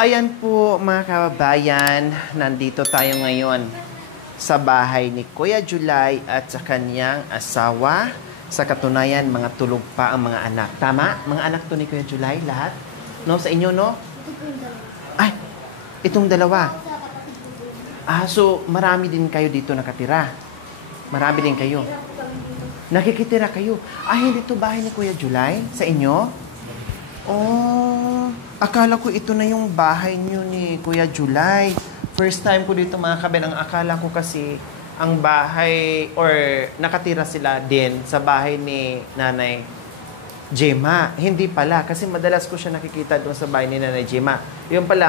ayan po mga kababayan, nandito tayo ngayon sa bahay ni Kuya July at sa kanyang asawa. Sa katunayan, mga tulog pa ang mga anak. Tama? Mga anak to ni Kuya July, lahat? No, sa inyo, no? Ay, itong dalawa. So marami din kayo dito nakatira. Marami din kayo. Nakikitira kayo. Hindi to bahay ni Kuya July? Sa inyo? Akala ko ito na yung bahay niyo ni Kuya July. First time ko dito mga kaben. Ang akala ko kasi ang bahay or nakatira sila din sa bahay ni Nanay Gemma. Hindi pala. Kasi madalas ko siya nakikita doon sa bahay ni Nanay Gemma. Yung pala,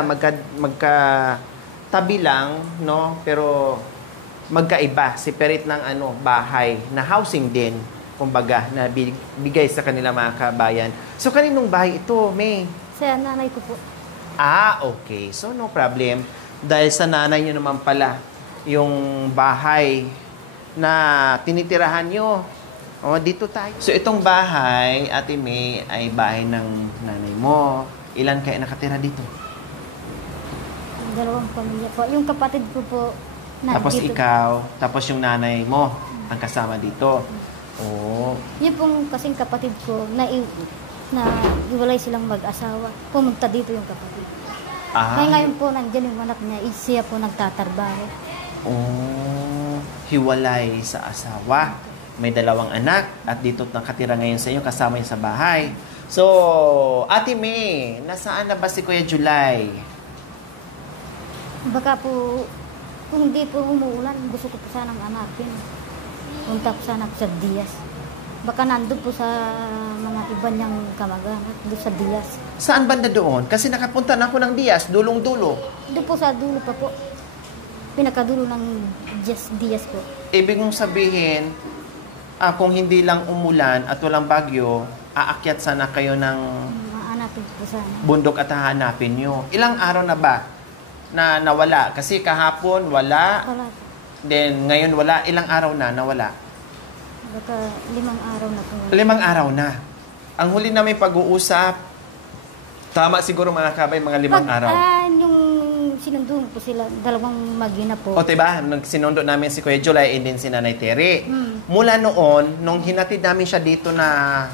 magkatabi lang, no? Pero magkaiba. Separate ng bahay na housing din. Kumbaga, na bigay sa kanila mga kabayan. So, kaninong bahay ito, May? Sa nanay ko po. Okay. So, no problem. Dahil sa nanay nyo naman pala, yung bahay na tinitirahan nyo. Dito tayo. So, itong bahay, Ate May, ay bahay ng nanay mo. Ilan kayo nakatira dito? Dalawang pamilya po. Yung kapatid ko po, tapos dito. Ikaw, tapos yung nanay mo, ang kasama dito. Yun pong kasing kapatid ko, na iwalay silang mag-asawa. Pumunta dito yung kapatid. Kaya ngayon po, nandiyan yung anak niya, siya po nagtatrabaho. Hiwalay sa asawa. May dalawang anak at dito nakatira ngayon sa inyo, kasama yung sa bahay. So, Ate May, nasaan na ba si Kuya July? Baka po, kung hindi po umuulan, gusto ko po sanang hanapin. Punta po sana sa Diaz. Baka nandun po sa mga iba niyang kamag-anak, doon sa Diaz. Saan banda doon? Kasi nakapunta na ako ng Diaz, dulong-dulo. Doon po sa dulo pa po. Pinakadulo ng Diaz po. Ibig mong sabihin, kung hindi lang umulan at walang bagyo, aakyat sana kayo ng Hanapin po sana. Bundok at hahanapin nyo. Ilang araw na ba na nawala? Kasi kahapon wala. Wala. Then ngayon wala. Ilang araw na nawala? Baka 5 araw na po. 5 araw na. Ang huli namin pag-uusap, tama siguro mga kabay, mga 5 araw. Yung sinunduan po sila, dalawang magina po. Diba? Nung sinundo namin si Kuya July and din si Nanay Terry. Mula noon, nung hinatid namin siya dito na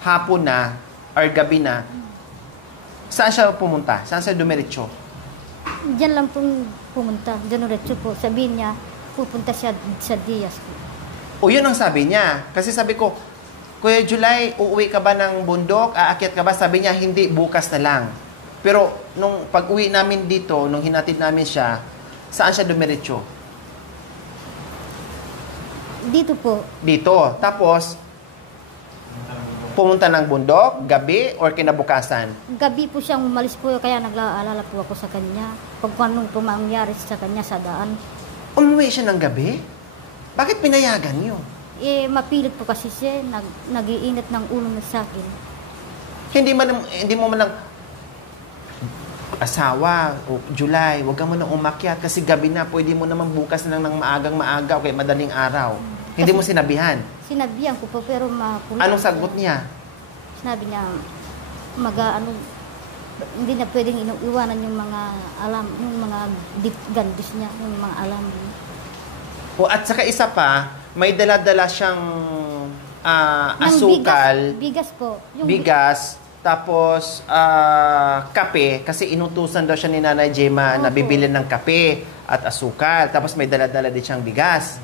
hapon na, or gabi na, saan siya pumunta? Saan siya dumiretso? Diyan lang po pumunta. Diretso po. Sabihin niya, pupunta siya sa Diaz po. Yun ang sabi niya. Kasi sabi ko, Kuya July, uuwi ka ba ng bundok? Aakyat ka ba? Sabi niya, hindi, bukas na lang. Pero, nung pag-uwi namin dito, nung hinatid namin siya, saan siya dumiretso? Dito po. Dito. Tapos, pumunta ng bundok, gabi, or kinabukasan? Gabi po siyang umalis po, kaya nag-aalala po ako sa kanya. Pag anong po mangyari sa kanya sa daan. Umuwi siya ng gabi? Bakit pinayagan niyo? Mapilit po kasi siya, nag-iinit ng ulo na sa akin. Hindi mo man asawa, July, wag ka mo nang umakyat kasi gabi na, pwede mo naman bukas na lang ng maagang-maaga o kaya madaling araw. Hindi mo sinabihan? Sinabihan ko po, pero Anong sagot niya? Sinabi niya, hindi na pwedeng iwanan yung mga alam, yung mga gandis niya, yung mga alam niya. At saka isa pa, may dala-dala siyang asukal. Bigas po. Bigas. Tapos, kape. Kasi inutusan daw siya ni Nanay Gemma na bibili ng kape at asukal. Tapos may dala-dala din siyang bigas.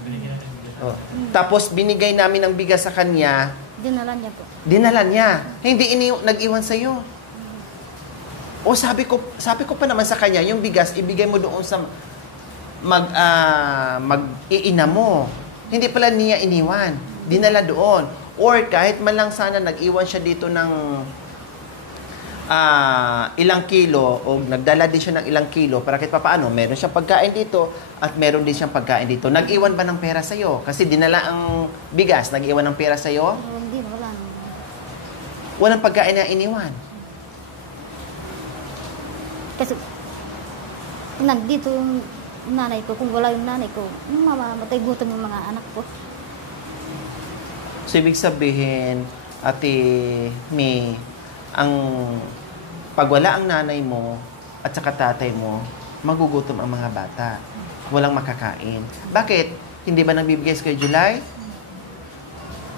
Tapos binigay namin ng bigas sa kanya. Dinala niya po. Dinala niya. Hindi nag-iwan sa'yo. Sabi ko pa naman sa kanya, yung bigas, ibigay mo doon sa mag-iina mo. Hindi pala niya iniwan. Dinala doon. Or kahit man lang sana nag-iwan siya dito ng ilang kilo o nagdala din siya ng ilang kilo para kahit papaano, meron siyang pagkain dito at meron din siyang pagkain dito. Nag-iwan ba ng pera sa'yo? Kasi dinala ang bigas, nag-iwan ng pera sa'yo? Hindi, wala. Walang pagkain na iniwan. Kasi nandito yung nanay ko, kung wala yung nanay ko, mamamatay gutom yung mga anak ko. So, ibig sabihin, Ate May, pag wala ang nanay mo, at saka tatay mo, magugutom ang mga bata. Walang makakain. Bakit? Hindi ba nagbibigay si Kuya July?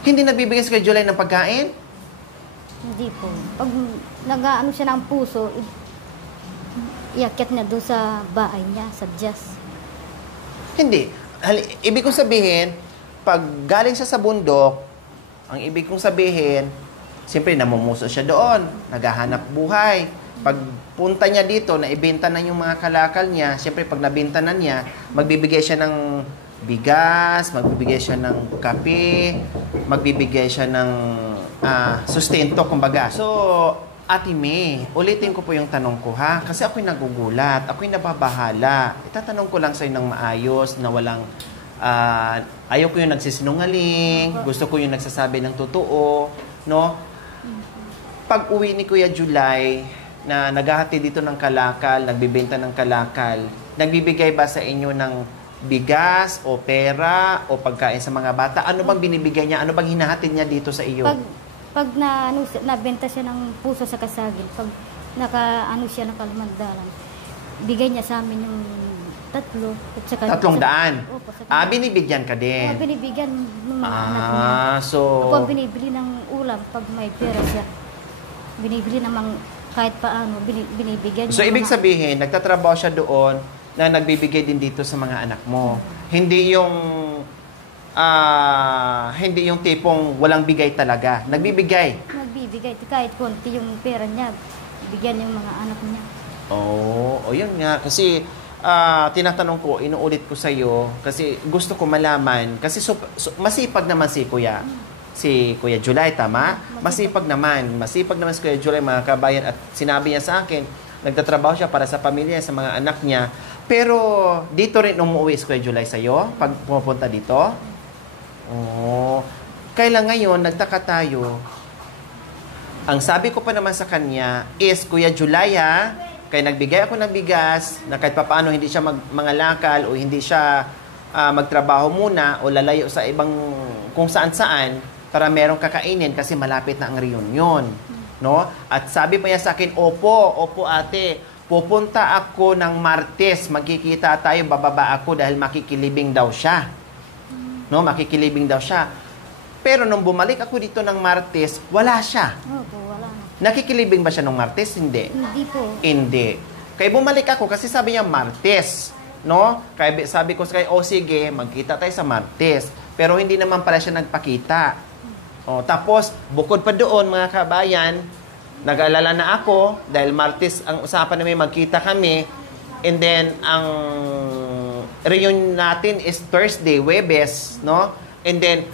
Hindi nagbibigay si Kuya July ng pagkain? Hindi po. Pag nag-ano siya ng puso, iakyat niya doon sa bahay niya, sa Diyas. Hindi. Ibig kong sabihin, pag galing siya sa bundok, ang ibig kong sabihin, siyempre namumuso siya doon, naghahanap buhay. Pag punta niya dito, naibenta na yung mga kalakal niya, siyempre pag nabenta na niya, magbibigay siya ng bigas, magbibigay siya ng kape, magbibigay siya ng sustento, kumbaga. So, Ate May, ulitin ko po yung tanong ko, ha? Kasi ako'y nagugulat, ako'y nababahala. Itatanong ko lang sa'yo ng maayos, na walang, ayaw ko yung nagsisinungaling, gusto ko yung nagsasabi ng totoo, no? Pag uwi ni Kuya July, na naghahati dito ng kalakal, nagbibenta ng kalakal, nagbibigay ba sa inyo ng bigas o pera o pagkain sa mga bata? Ano bang binibigay niya? Ano bang hinahatid niya dito sa iyo? Pag nabenta siya ng puso sa kasagil, pag siya nakalimandalan, bigay niya sa amin yung 300. 300? Opo. Binibigyan ka din? Binibigyan ng mga anak niya. So... Pag binibili ng ulam, pag may pera siya, binibili namang kahit paano, binibigyan niya. So, ibig sabihin, nagtatrabaho siya doon na nagbibigay din dito sa mga anak mo. Hindi yung tipong walang bigay talaga. Nagbibigay. Kahit konti yung pera niya, bigyan yung mga anak niya. O yun nga. Kasi, tinatanong ko, inuulit ko sa'yo, kasi gusto ko malaman, kasi masipag naman si Kuya. Si Kuya July, tama? Masipag naman si Kuya July, mga kabayan, at sinabi niya sa akin, nagtatrabaho siya para sa pamilya, sa mga anak niya. Pero, dito rin umuwi si Kuya July sa'yo, pag pumunta dito? Kailan ngayon, nagtaka tayo, ang sabi ko pa naman sa kanya is, Kuya July, kaya nagbigay ako ng bigas, na kahit papaano hindi siya mangalakal o hindi siya magtrabaho muna o lalayo sa ibang kung saan-saan, para merong kakainin kasi malapit na ang reunion, no? At sabi pa niya sa akin, opo ate, pupunta ako ng Martes, magkikita tayo, bababa ako dahil makikilibing daw siya. No, makikilibing daw siya. Pero nung bumalik ako dito ng Martes, wala siya. Opo, wala na. Nakikilibing ba siya nung Martes? Hindi. Hindi po. Hindi. Kaya bumalik ako kasi sabi niya Martes, no? Kaya sabi ko sa kanya, sige, magkita tayo sa Martes. Pero hindi naman pala siya nagpakita. Tapos, bukod pa doon, mga kabayan, nag-alala na ako dahil Martes ang usapan namin, magkita kami. And then, ang reunion natin is Thursday, Huwebes, no? And then,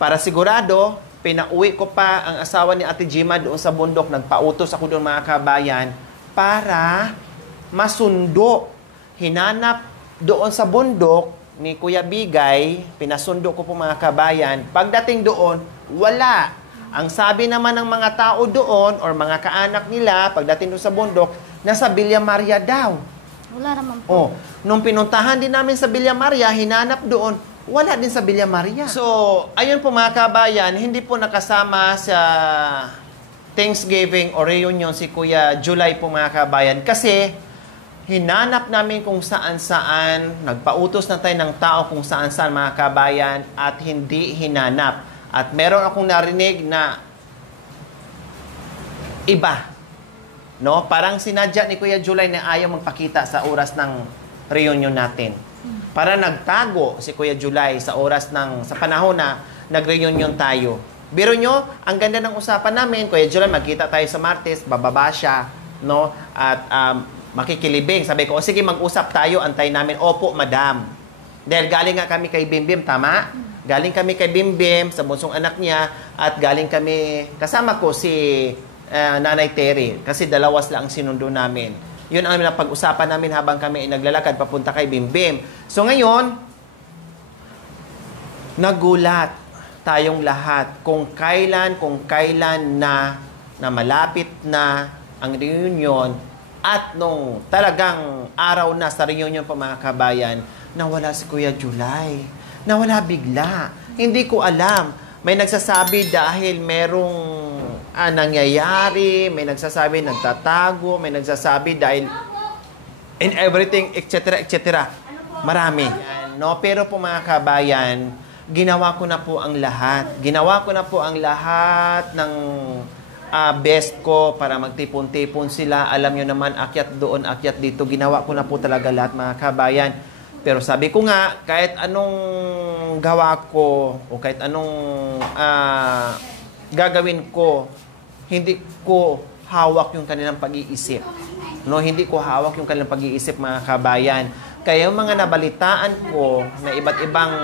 para sigurado, pinauwi ko pa ang asawa ni Ate Gima doon sa bundok. Nagpautos ako doon, mga kabayan, para masundo. Hinanap doon sa bundok ni Kuya Bigay, pinasundo ko po, mga kabayan. Pagdating doon, wala. Ang sabi naman ng mga tao doon or mga kaanak nila, pagdating doon sa bundok, nasa Villa Maria daw. Wala naman po. Nung pinuntahan din namin sa Villa Maria, hinanap doon, wala din sa Villa Maria. So, ayun po, mga kabayan, hindi po nakasama sa Thanksgiving o reunion si Kuya July po, mga kabayan, kasi hinanap namin kung saan-saan, nagpautos na tayo ng tao kung saan-saan, mga kabayan, at hindi hinanap. At meron akong narinig na iba, no? Parang sinadya ni Kuya July na ayaw magpakita sa oras ng reunion natin. Para nagtago si Kuya July sa sa panahon na nag-reunion tayo. Biro nyo, ang ganda ng usapan namin, Kuya July, magkita tayo sa Martes, bababa siya, no? At makikilibing. Sabi ko, sige, mag-usap tayo, antay namin. Opo, madam. Dahil galing nga kami kay Bimbim, tama? Galing kami kay Bimbim, sa bunsong anak niya, at galing kami, kasama ko si Nanay Terry, kasi dalawas lang ang sinundo namin. Yun ang pag-usapan namin habang kami naglalakad papunta kay Bimbim. So ngayon, nagulat tayong lahat kung kailan na malapit na ang reunion, at nung talagang araw na sa reunion pa, mga kabayan, nawala si Kuya July. Nawala bigla. Hindi ko alam. May nagsasabi dahil merong nangyayari, may nagsasabi nagtatago, may nagsasabi dahil and everything, etc., etc. Marami. No? Pero po mga kabayan, ginawa ko na po ang lahat. Ginawa ko na po ang lahat ng best ko para magtipon-tipon sila. Alam nyo naman, akyat doon, akyat dito. Ginawa ko na po talaga lahat mga kabayan. Pero sabi ko nga, kahit anong gawa ko o kahit anong gagawin ko, hindi ko hawak yung kanilang pag-iisip. No, hindi ko hawak yung kanilang pag-iisip mga kabayan. Kaya yung mga nabalitaan ko na iba't ibang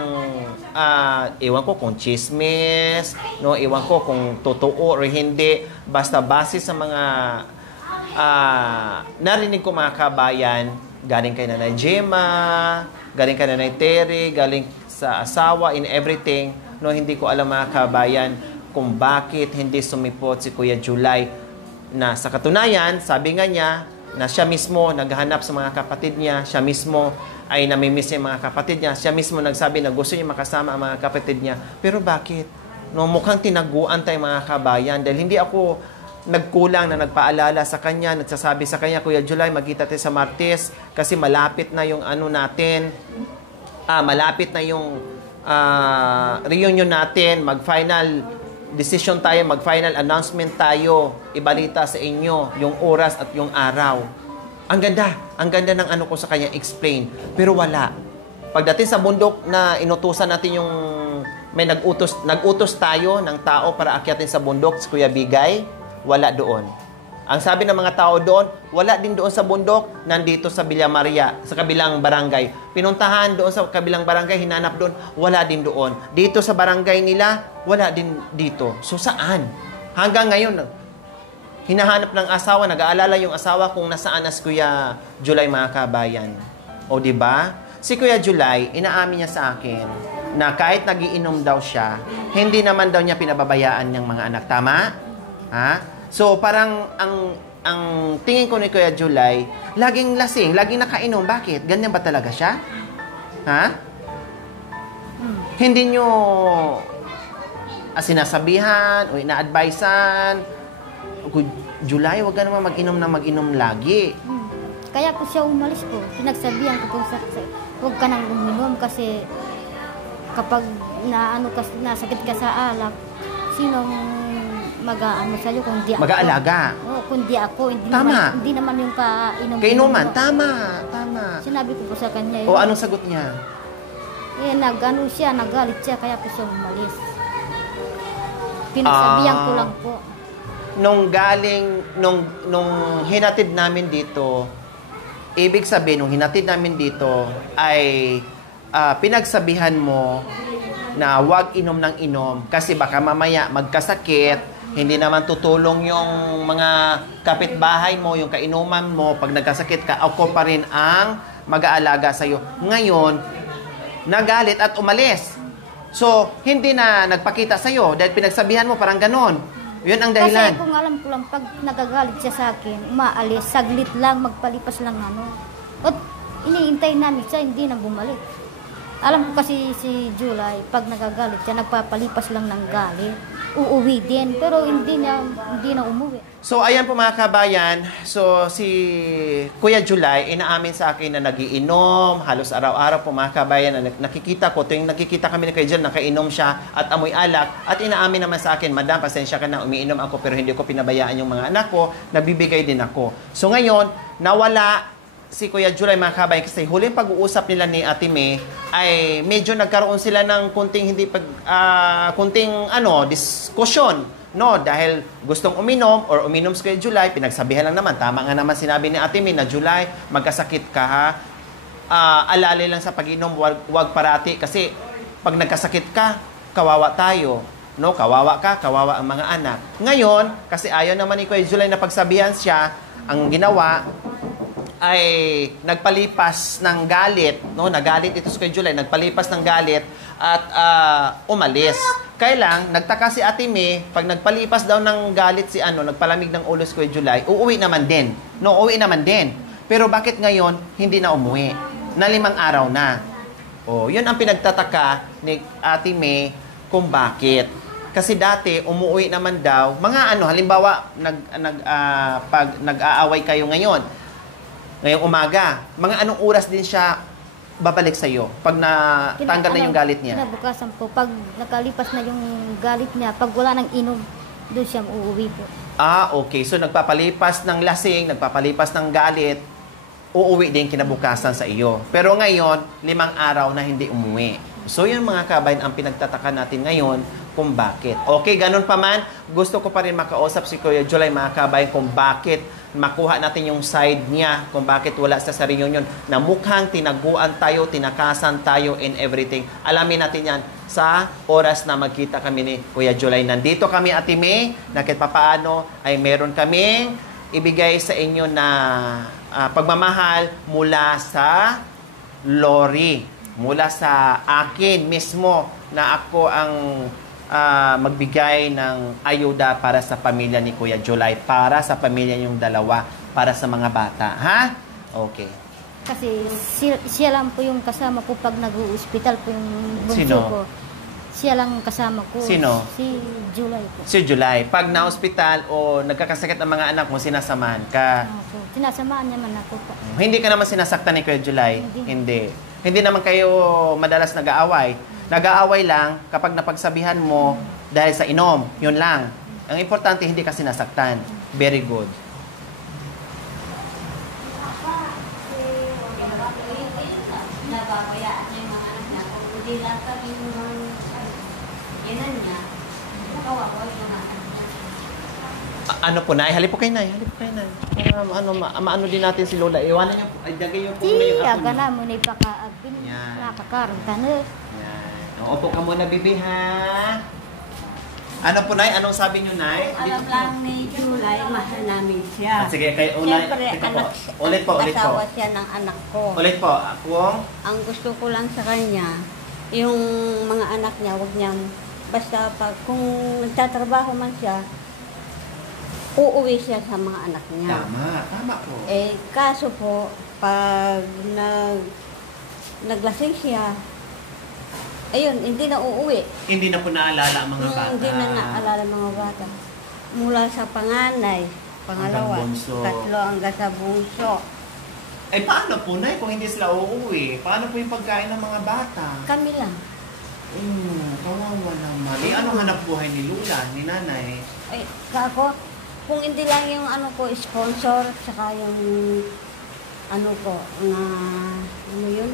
ewan ko kung chismis, no, ewan ko kung totoo or hindi, basta base sa mga narinig ko mga kabayan, galing kay Nanay Gemma, galing kay Nanay Terry, galing sa asawa, in everything, no, hindi ko alam mga kabayan kung bakit hindi sumipot si Kuya July. Na sa katunayan, sabi nga niya, na siya mismo naghahanap sa mga kapatid niya, siya mismo ay namimiss yung mga kapatid niya, siya mismo nagsabi na gusto niya makasama ang mga kapatid niya. Pero bakit? No, mukhang tinaguan tayo mga kabayan dahil hindi ako nagkulang na nagpaalala sa kanya, nagsasabi sa kanya, Kuya July, magkita tayo sa Martes kasi malapit na yung ano natin, malapit na yung reunion natin, mag-final decision tayo, mag-final announcement tayo, ibalita sa inyo yung oras at yung araw. Ang ganda ng ano ko sa kanya explain, pero wala. Pagdating sa bundok na inutusan natin yung may nag-utos tayo ng tao para akyatin sa bundok, si Kuya Bigay, wala doon. Ang sabi ng mga tao doon, wala din doon sa bundok, nandito sa Villa Maria, sa kabilang barangay. Pinuntahan doon sa kabilang barangay, hinanap doon, wala din doon. Dito sa barangay nila, wala din dito. So saan? Hanggang ngayon, hinahanap ng asawa, nag-aalala yung asawa kung nasaan na si Kuya July mga kabayan. O di ba? Si Kuya July, inaamin niya sa akin na kahit nagiinom daw siya, hindi naman daw niya pinababayaan ng mga anak. Tama? Ha? So, parang ang tingin ko ni Kuya July, laging lasing, laging nakainom. Bakit? Ganyan ba talaga siya? Ha? Hindi nyo sinasabihan o ina-advisean, July, huwag ka naman mag-inom lagi. Kaya ko siya umalis po. Pinagsabihan ko po huwag ka nang uminom kasi kapag nasakit ka sa alak, sinong mag-aano sa'yo kung di ako. Mag-aalaga. Oo, kung di ako. Tama. Hindi naman yung kainuman. Tama. Sinabi ko po sa kanya. O anong sagot niya? Nagalit siya, kaya po siya umalis. Pinagsabihan ko lang po. Nung hinatid namin dito, ibig sabihin, nung hinatid namin dito, ay pinagsabihan mo na huwag inom ng inom kasi baka mamaya magkasakit, hindi naman tutulong yung mga kapitbahay mo, yung kainuman mo, pag nagkasakit ka, ako pa rin ang mag-aalaga sa'yo. Ngayon, nagalit at umalis. So, hindi na nagpakita sa'yo dahil pinagsabihan mo parang ganon. Yun ang dahilan. Kasi kung alam ko lang, pag nagagalit siya sa akin, umaalis, saglit lang, magpalipas lang At iniintay namin siya, hindi na bumalik. Alam ko kasi si July, pag nagagalit siya, nagpapalipas lang ng galit. Uuwi din, pero hindi na umuwi. So, ayan po mga kabayan. So, si Kuya July, inaamin sa akin na nagiinom, halos araw-araw po mga kabayan, na nakikita ko, tuwing nakikita kami ni Kuya July, nakainom siya at amoy alak. At inaamin naman sa akin, Madam, pasensya ka na, umiinom ako, pero hindi ko pinabayaan yung mga anak ko, nabibigay din ako. So, ngayon, nawala si Kuya July mga kabayan kasi huling pag-uusap nila ni Ate May ay medyo nagkaroon sila ng kunting diskusyon, no, dahil gustong uminom si Kuya July, pinagsabihan lang naman, tama nga naman sinabi ni Ate May na July, magkasakit ka ha, alali lang sa pag-inom, wag parati kasi pag nagkasakit ka, kawawa tayo. No, kawawa ka, kawawa ang mga anak. Ngayon, kasi ayaw naman ni Kuya July na pagsabihan siya, ang ginawa ay nagpalipas ng galit, no? Nagalit ito si Kuya July, nagpalipas ng galit at umalis. Kaya lang, nagtaka si Ate May, pag nagpalipas daw ng galit nagpalamig ng ulo si Kuya July, uuwi naman din. No, uuwi naman din. Pero bakit ngayon hindi na umuwi? Na 5 araw na. Oh, 'yun ang pinagtataka ni Ate May kung bakit. Kasi dati umuwi naman daw, mga halimbawa pag nag-aaway kayo ngayon, Ngayong umaga. Mga anong oras din siya babalik sa iyo pag natanggal na yung galit niya? Kinabukasan po, pag nakalipas na yung galit niya, pag wala nang inom, doon siya uuwi po. Okay. So, nagpapalipas ng lasing, nagpapalipas ng galit, uuwi din kinabukasan sa iyo. Pero ngayon, 5 araw na hindi umuwi. So, yun mga kabayan, ang pinagtataka natin ngayon kung bakit. Okay, ganun pa man, gusto ko pa rin makausap si Kuya July, mga kabayan, kung bakit makuha natin yung side niya, kung bakit wala sa reunion na mukhang tinaguan tayo, tinakasan tayo in everything. Alamin natin yan sa oras na magkita kami ni Kuya July. Nandito kami, Ate May, na kahit papaano ay meron kaming ibigay sa inyo na pagmamahal mula sa Lori, mula sa akin mismo na ako ang magbigay ng ayuda para sa pamilya ni Kuya July, para sa pamilya yung dalawa, para sa mga bata. Ha? Okay. Kasi siya lang po yung kasama ko pag nag-uuspital po yung bunso Sino? ko. Siya lang kasama ko. Sino? Si July po. Si July. Pag na-hospital o nagkakasakit ang mga anak mo, sinasamahan ka. Opo. Sinasamahan niya man ako po. Hindi ka naman sinasaktan ni Kuya July? Hindi. Hindi naman kayo madalas nag-aaway. Nag-aaway lang kapag napagsabihan mo dahil sa inom. Yun lang. Ang importante, hindi ka sinasaktan. Very good. Nababayaan niya yung mga anak niya. Kung hindi lang kami yung yanan niya, kawawa yung mga anak niya. Ano po, Nay? Halip po kayo, Nay. Halip po kayo, Nay. Para maano din natin si Lola. Iwanan niyo po. Ay, dagay yung po na yung Siya ako ka niyo. na mo na ipakaagpin. Yan. Nakakaroon ka na. Yan. Opo ka muna, bibi, ha? Ano po, Nay? Anong sabi niyo, Nay? Alam lang ni July, mahal namin siya. Sige, kayo una. Siyempre, Ito po. anak, Ulit po. asawa siya ng anak ko. Ulit po. Akong Ang gusto ko lang sa kanya, yung mga anak niya, wag niyang, basta pag kung nagtatrabaho man siya, uuwi siya sa mga anak niya. Tama po. Kaso po, pag naglasing siya, ayun, hindi na uuwi. Hindi na po naalala ang mga bata. Hindi na naalala mga bata. Mula sa panganay, pangalawa, Hanggang bunso. tatlo hanggang sa bunso. Paano po, Nay, kung hindi sila uuwi? Paano po yung pagkain ng mga bata? Kami lang. Kawawa naman. Anong hanap buhay ni Lula, ni Nanay? Kako, kung hindi lang yung ano ko, sponsor, saka yung ano ko, ano yun?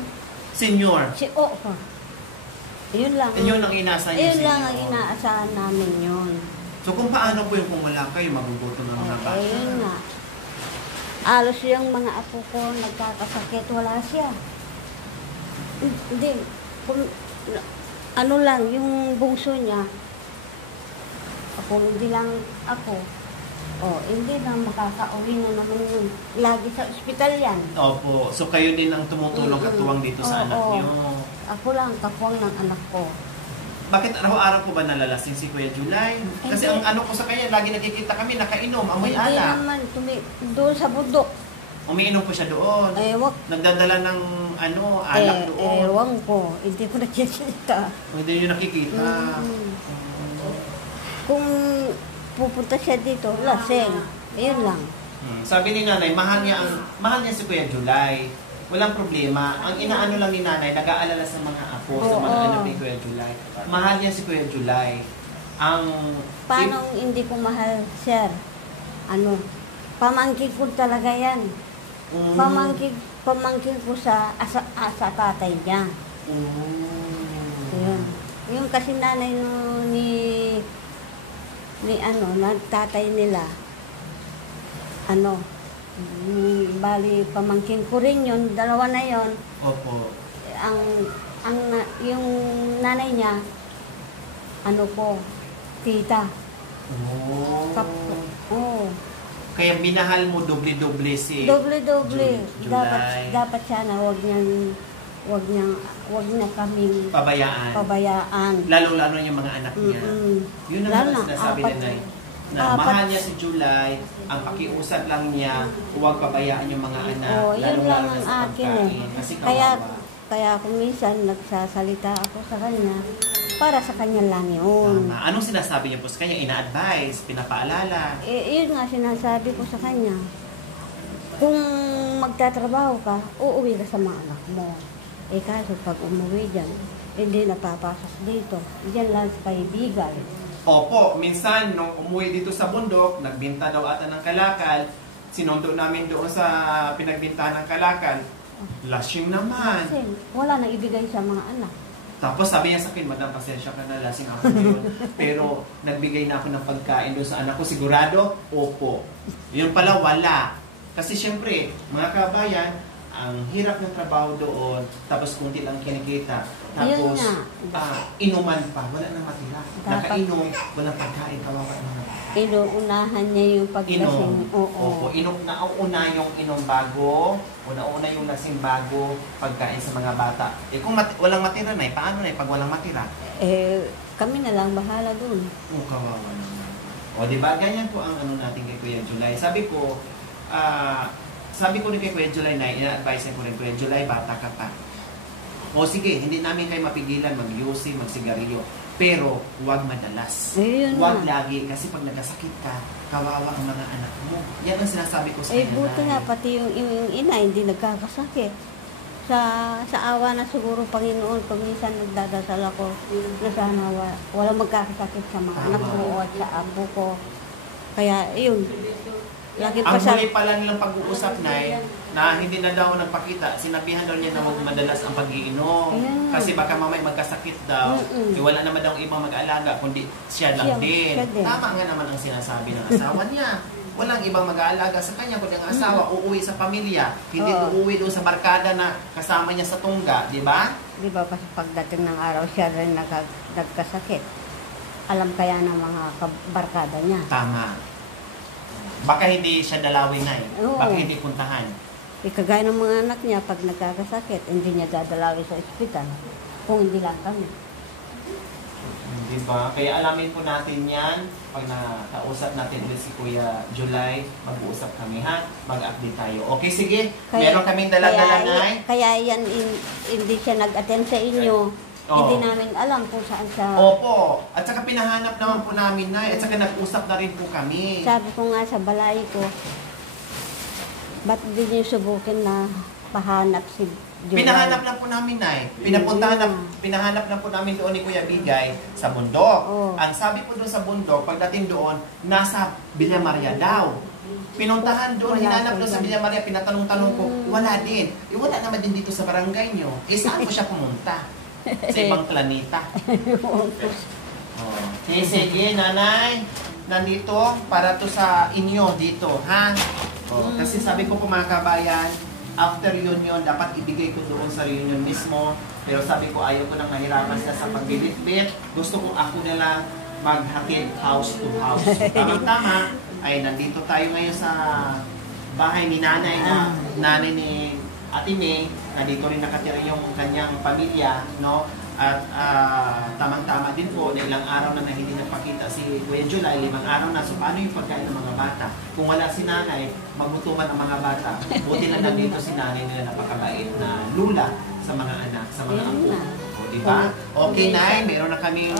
Senior. Si O ko. Yun lang. Yun ang inaasahan niyo, Yun lang senior. ang inaasahan namin yun. So kung paano po yung kung wala kayo, magugutom ng mga bata? Yun nga. Alos yung mga apo ko nagkakasakit, wala siya. Hindi. Kung, ano lang, yung bungso niya, kung hindi lang ako, hindi na makakauwi na naman yun. Lagi sa ospital yan. Opo. So kayo din ang tumutulong at tuwang dito sa anak Oo. niyo. Ako lang, kapuang ng anak ko. Bakit araw-araw po ba nalalasing si Kuya July? Kasi Hindi. ang ano ko sa kanya, lagi nakikita kami, nakainom, amoy Hindi alak. naman, doon sa bundok. Umiinom po siya doon. Wag. Nagdadala ng alak doon. Ewan ko, hindi ko nakikita. Hindi nyo nakikita. Kung pupunta siya dito, laseng. Ayun lang. Sabi ni Nanay, mahal niya si Kuya July. Walang problema. Ang inaano lang ni Nanay, nag-aalala sa mga apo, sa mga Oo. anak ni Kuya July. Mahal niya si Kuya July. Paano hindi ko mahal, sir? Pamangkin ko talaga yan. Pamangkin ko sa tatay niya. Yun. Yung kasi nanay ni tatay nila, bali pamangkin ko rin yun, dalawa na yun. Opo. Yung nanay niya, tita. Kaya binahal mo doble-doble si Doble-doble. July. Dapat sana wag niya kaming Pabayaan. Lalo-lalo yung mga anak niya. Yun ang mga sinasabi ni Nay. Na mahal niya si July, ang pakiusap lang niya, huwag pabayaan yung mga anak. Yun lang Lalo-lalo ang sa akin pagkain. Kasi kawawa. Kaya kung minsan nagsasalita ako sa kanya, para sa kanya lang yun. Tama. Anong sinasabi niyo po sa kanya? Ina-advise? Pinapaalala? Yun nga sinasabi ko sa kanya. kung magtatrabaho ka, uuwi ka sa mga anak mo. Eh kaso pag umuwi dyan, hindi napapasok dito. Diyan lang sa kaibigan. Opo, minsan nung umuwi dito sa bundok, nagbinta daw ata ng kalakal, sinundo namin doon sa pinagbintahan ng kalakal, lasing naman. Kasi wala nang ibigay sa mga anak. Tapos sabi niya sa akin, Madam, pasensya ka na, lasing ako ngayon. Pero nagbigay na ako ng pagkain doon sa anak ko. Sigurado? Opo. Yun pala, wala. Kasi syempre, mga kabayan, ang hirap ng trabaho doon, tapos kunti lang kinikita. Tapos, inuman pa, wala nang matira. Nakainom, walang pagkain, kawawa naman. Inuunahan niya yung paglasing. Opo, nauna yung inom bago, una yung lasing bago, pagkain sa mga bata. Eh kung walang matira na, paano na pag walang matira? Eh, kami na lang bahala dun. Kawawa naman. O, diba? Ganyan po ang ano natin kay Kuya July. Sabi ko rin kay Kuya July na ina-advise ko rin, Kuya July, bata ka pa. O sige, hindi namin kayo mapigilan mag-yusi, magsigarilyo. Pero, huwag madalas. Huwag lagi. Kasi pag nagkasakit ka, kawawa ang mga anak mo. Yan ang sinasabi ko sa kanya. Buti nga, pati yung ina, hindi nagkakasakit. Sa awa na siguro, Panginoon, kung minsan nagdadasal ako, na sana walang magkakasakit sa mga anak ko at sa apo ko. Kaya, yun. Ang huli pala nilang pag-uusap na hindi na daw nagpakita, sinabihan daw niya na huwag madalas ang pag-iinom. Kasi baka mamay magkasakit daw. Wala naman daw ibang mag-aalaga, kundi siya lang din. Tama nga naman ang sinasabi ng asawa niya. Walang ibang mag-aalaga sa kanya, kundi ang asawa uuwi sa pamilya. Hindi uuwi doon sa barkada na kasama niya sa tungga, di ba? Di ba, kasi pagdating ng araw, siya rin nagkasakit. Alam kaya ng mga barkada niya. Tama. Baka hindi siya dalawin na Baka hindi puntahan. Kagaya ng mga anak niya, pag nagkakasakit, hindi niya dadalawin sa ospital. Kung hindi lang kami. Diba? Kaya alamin po natin yan. Pag nakausap natin ulit si Kuya July, mag-uusap kami ha. Mag-update tayo. Okay, sige. Meron kaming dala-dala Kaya yan, hindi siya nag-attend sa inyo. Hindi namin alam kung saan sa... Opo. At saka pinahanap naman po namin At saka nag-usap na rin po kami. Sabi ko nga sa balay ko, ba't di niyo subukin na pahanap si July? Pinahanap lang po namin pinahanap lang po namin doon ni Kuya Bigay sa bundok. Ang sabi po doon sa bundok, pagdating doon, nasa Villa Maria daw. Pinuntahan doon, hinanap doon sa Villa Maria, pinatanong-tanong ko, wala din. Wala naman din dito sa barangay nyo. Saan ko siya pumunta? Sa ibang planeta. Sige, nanay. Nandito para to sa inyo dito, ha? Kasi sabi ko po mga kabayan, after union, dapat ibigay ko doon sa reunion mismo. Pero sabi ko, ayaw ko nang mahirapan sila sa pagbibit-bit. Gusto ko ako nila maghatid house to house. Tama-tama, ay nandito tayo ngayon sa bahay ni nanay na nanay ni Ate May, na dito rin nakatira yung kanyang pamilya, no? At tamang-tama din po na ilang araw na hindi nagpakita si Kuya July, 5 araw na. So paano yung pagkain ng mga bata? Kung wala si nanay, magutuman ang mga bata. Buti lang nandito si nanay nila, napakabait na lula sa mga anak, sa mga apo. O, diba? Okay, Nay, meron na kaming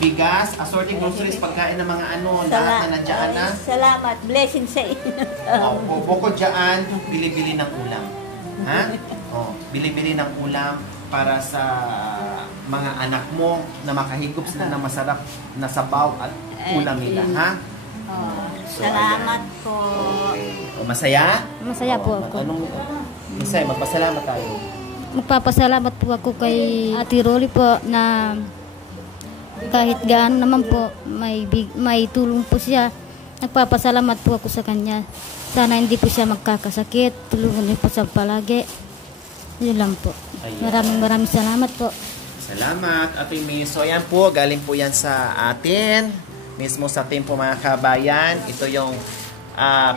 bigas, assorted groceries, pagkain ng mga lahat na nandiyan na. Salamat, blessing sa inyo. Bukod dyan, bili-bili ng ulam. Ha? Bili-bili ng ulam para sa mga anak mo na makahigop sila ng masarap na sabaw at ulam nila, ha? So, salamat po. Masaya? Masaya po ako. Masaya, magpasalamat tayo. Magpapasalamat po ako kay Ate Rolly po na kahit gaano naman po may tulong po siya. Nagpapasalamat po ako sa kanya. Sana hindi po siya magkakasakit. Tulungan niyo po siya palagi. Yun lang po. Maraming salamat po. Salamat, Ate May. So yan po, galing po yan sa atin. Mismo sa team po mga kabayan. Ito yung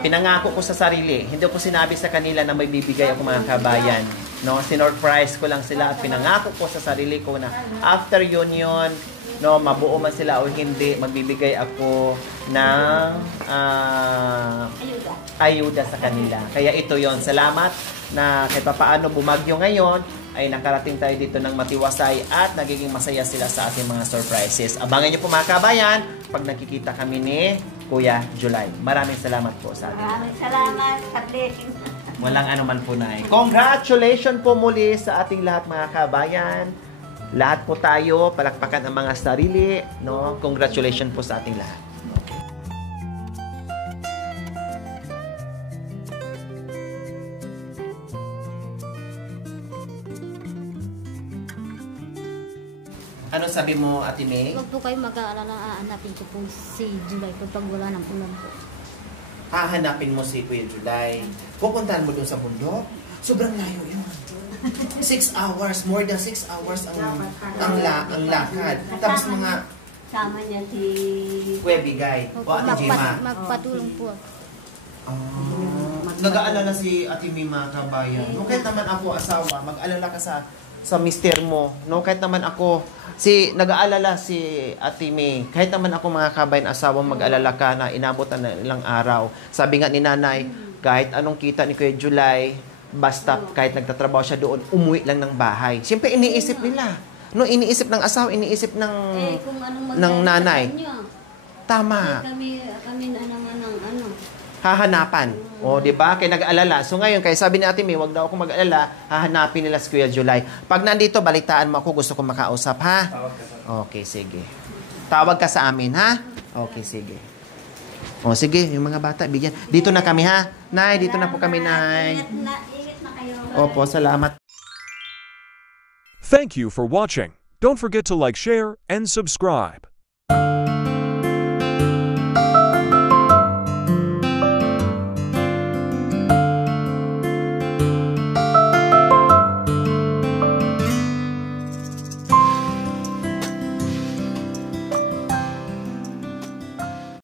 pinangako ko sa sarili. Hindi ko sinabi sa kanila na may bibigay ako mga kabayan. No, sinurprise ko lang sila at pinangako ko sa sarili ko na after union, no, mabuo man sila o hindi, magbibigay ako ng ayuda sa kanila. Kaya ito yon. Salamat na kahit paano bumagyo ngayon ay nakarating tayo dito ng matiwasay at nagiging masaya sila sa ating mga surprises. Abangan niyo po mga kabayan pag nakikita kami ni Kuya July. Maraming salamat po sa atin. Maraming salamat sa blessing. Walang anuman po, Nay. Congratulations po muli sa ating lahat, mga kabayan. Lahat po tayo, palakpakan ang mga sarili, no? Congratulations po sa ating lahat. Ano sabi mo, Ate May? Huwag po kayo mag-aalala, aanapin ko po si July pag wala ng ulan po. Hahanapin mo si Kuya July. Pupuntahan mo doon sa bundok. Sobrang layo yun. 6 hours, more than 6 hours ang lakad. Tapos mga Sama niya si... Kuya Bigay o Ate Jima. Magpatulong po. Nag-aalala si Ate May, mga kabayan. No, kahit naman ako asawa, mag-alala ka sa mister mo. No, kahit naman ako, nag-aalala si Ate May. Kahit naman ako, mga kabayan, asawa, mag-alala ka na inabot na ilang araw. Sabi nga ni nanay, kahit anong kita ni Kuya July, basta kahit nagtatrabaho siya doon, umuwi lang ng bahay. Siyempre, iniisip nila. No, iniisip ng asawa, iniisip ng kung anong ng nanay. Niya. Tama. Kami na naman ng ano. Hahanapan. O, di ba? Kaya nag-aalala. So ngayon, kaya sabi ni Ate May, wag daw ako mag-alala, hahanapin nila si Kuya July. Pag nandito, balitaan mo ako, gusto kong makausap, ha? Okay, sige. Tawag ka sa amin, ha? Okay, sige. O, sige, yung mga bata, bigyan. Dito na kami, ha? Nay, dito na po kami, Nay. Ingat na kayo. Opo, salamat. Thank you for watching. Don't forget to like, share, and subscribe.